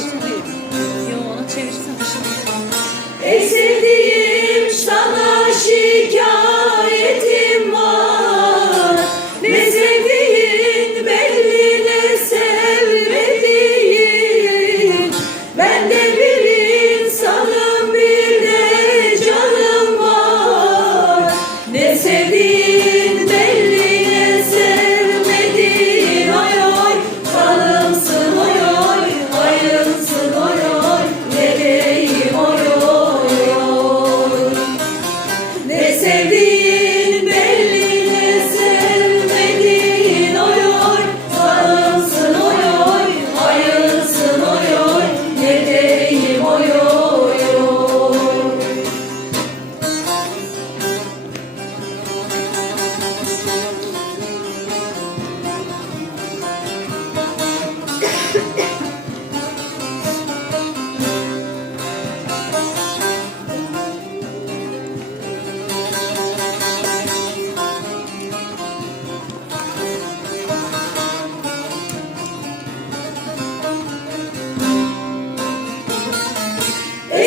Şimdi. Yo onu çevirsem şimdi. Ey sevdiğim sana şikayetim.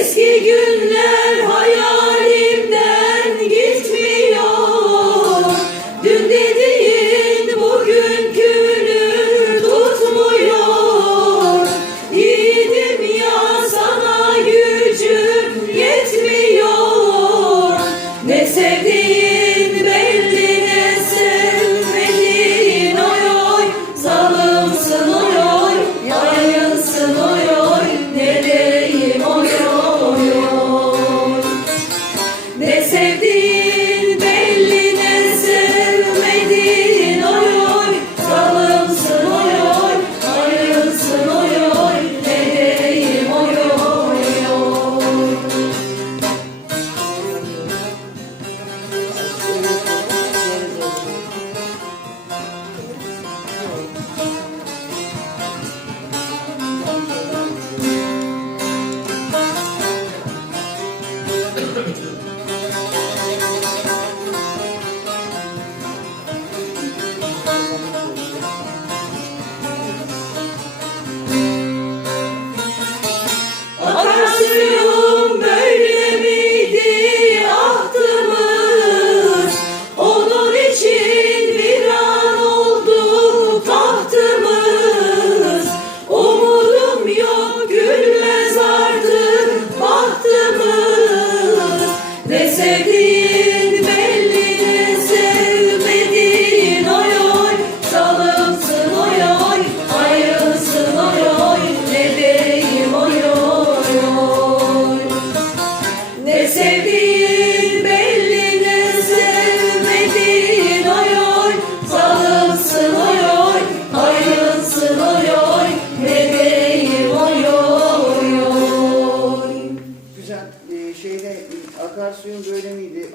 Eski günler hayalimden gitmiyor. Dün dediğin bugünkünü tutmuyor. Yiğidim ya sana gücüm yetmiyor. Ne sevdiğim Akarsu'nun böyle miydi?